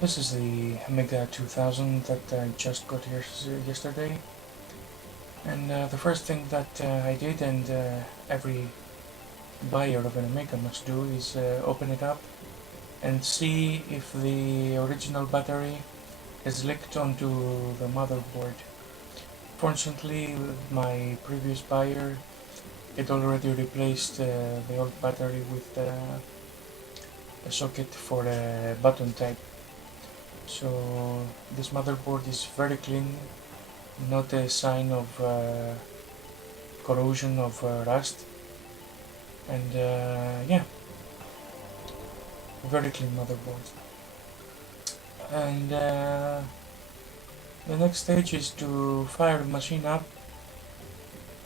This is the Amiga 2000 that I just got here yesterday, and the first thing that I did, and every buyer of an Amiga must do, is open it up and see if the original battery is linked onto the motherboard. Fortunately, with my previous buyer, it already replaced the old battery with a socket for a button type. So this motherboard is very clean, not a sign of corrosion of rust, and yeah, very clean motherboard. And the next stage is to fire the machine up.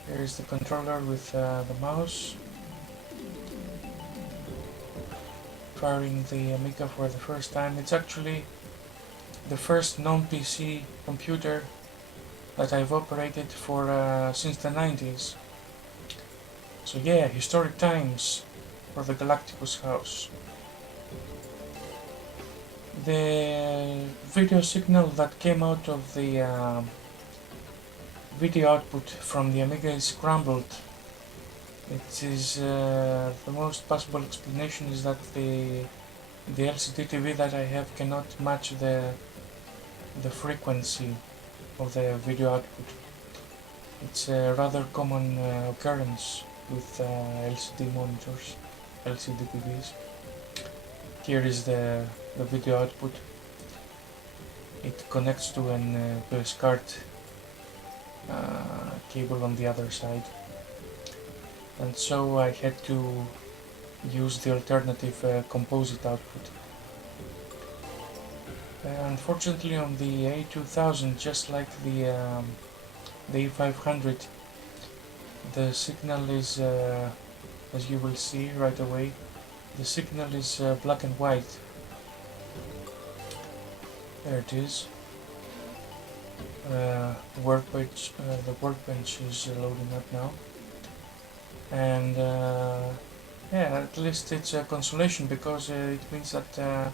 Here is the controller with the mouse, firing the Amiga for the first time. It's actually the first non-PC computer that I've operated for since the 90s. So yeah, historic times for the Galacticus house. The video signal that came out of the video output from the Amiga is scrambled. It is the most possible explanation is that the LCD TV that I have cannot match the frequency of the video output. It's a rather common occurrence with LCD monitors, LCD TVs. Here is the video output. It connects to a SCART cable on the other side, and so I had to use the alternative composite output. Unfortunately, on the A2000, just like the A500, the signal is, as you will see right away, the signal is black and white. There it is. The workbench is loading up now, and yeah, at least it's a consolation, because it means that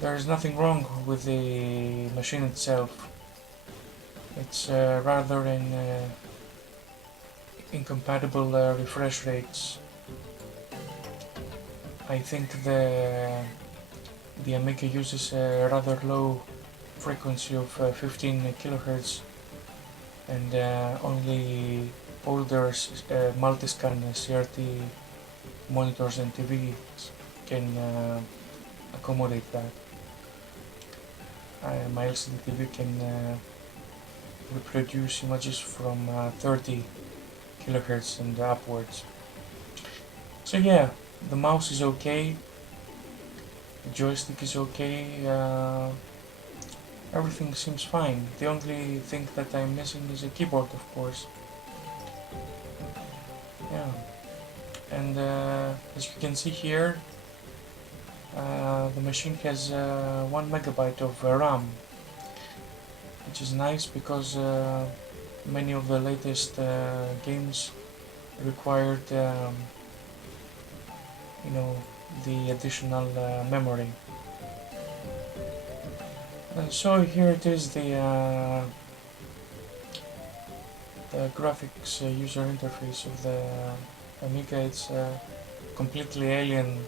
there is nothing wrong with the machine itself. It's rather incompatible refresh rates. I think the Amiga uses a rather low frequency of 15 kHz, and only older multi-scan CRT monitors and TVs can accommodate that. My LCD TV can reproduce images from 30 kHz and upwards. So yeah, the mouse is okay, the joystick is okay, everything seems fine. The only thing that I'm missing is a keyboard, of course. Yeah, and as you can see here, the machine has 1 megabyte of RAM, which is nice because many of the latest games required you know, the additional memory. And so here it is, the graphics user interface of the Amiga. It's completely alien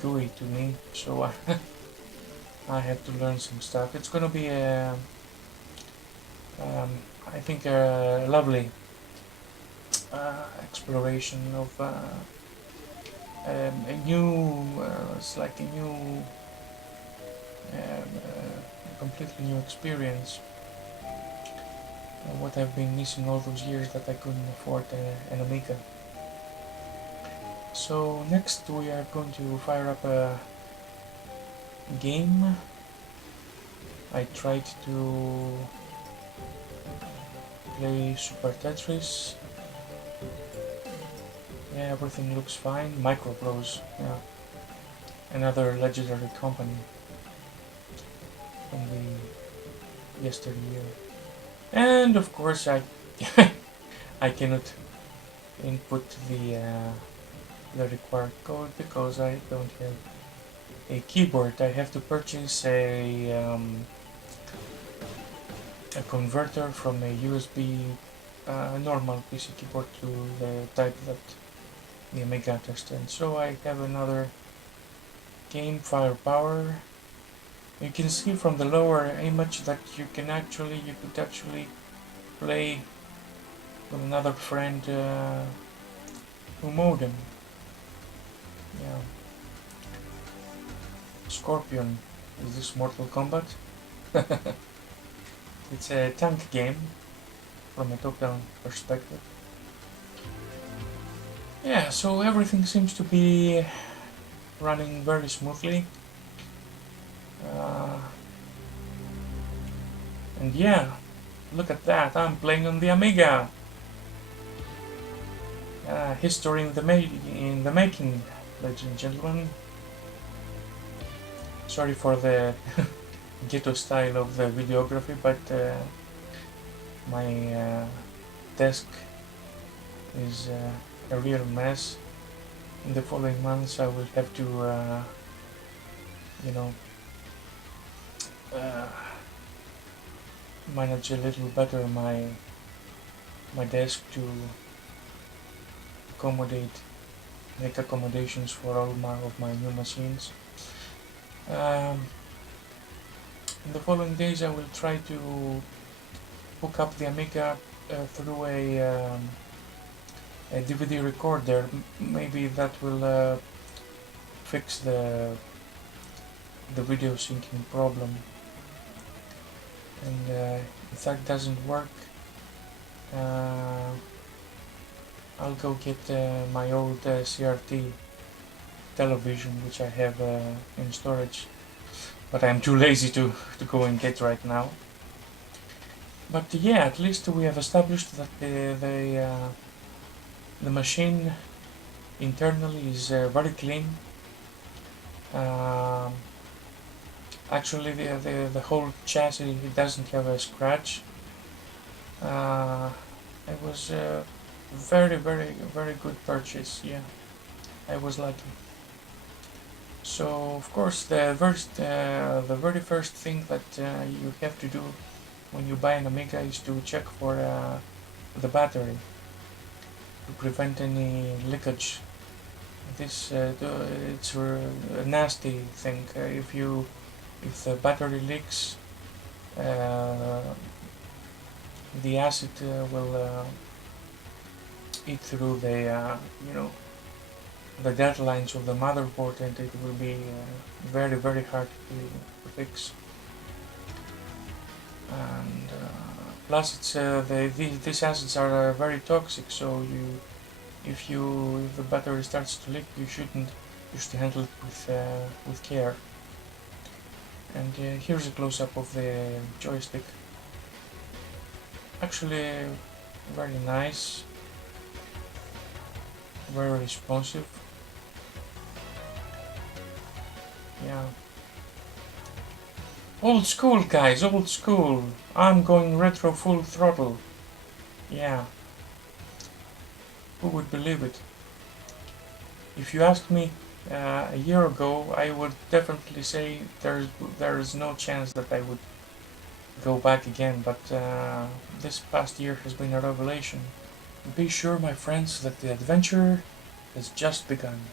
GUI to me, so I had to learn some stuff. It's gonna be I think a lovely exploration of a new, it's like a new, completely new experience. What I've been missing all those years that I couldn't afford an Amiga. So next we are going to fire up a game. I tried to play Super Tetris. Yeah, everything looks fine. Microprose, yeah, another legendary company from the yesteryear. And of course I I cannot input the required code because I don't have keyboard, I have to purchase a converter from a USB normal PC keyboard to the type that the Amiga understands. So I have another game, Firepower. You can see from the lower image that you could actually play with another friend through modem. Yeah. Scorpion. Is this Mortal Kombat? It's a tank game from a top-down perspective. Yeah, so everything seems to be running very smoothly. And yeah, look at that, I'm playing on the Amiga. History in the making, ladies and gentlemen. Sorry for the ghetto style of the videography, but my desk is a real mess. In the following months I will have to manage a little better my desk to make accommodations for all of my new machines. In the following days I will try to hook up the Amiga through a DVD recorder. Maybe that will fix the video syncing problem. And if that doesn't work, I'll go get my old CRT television, which I have in storage, but I'm too lazy to go and get right now. But yeah, at least we have established that the machine internally is very clean. Actually, the whole chassis doesn't have a scratch. It was a very good purchase. Yeah, I was lucky. So of course the very first thing that you have to do when you buy an Amiga is to check for the battery to prevent any leakage. This it's a nasty thing. If the battery leaks, the acid will eat through the the dead lines of the motherboard, and it will be very hard to fix. And plus, it's these acids are very toxic. So if the battery starts to leak, you should handle it with care. And here's a close-up of the joystick. Actually, very nice, very responsive. Yeah. Old school, guys, old school. I'm going retro full throttle. Yeah. Who would believe it? If you asked me a year ago, I would definitely say there is no chance that I would go back again, but this past year has been a revelation. Be sure, my friends, that the adventure has just begun.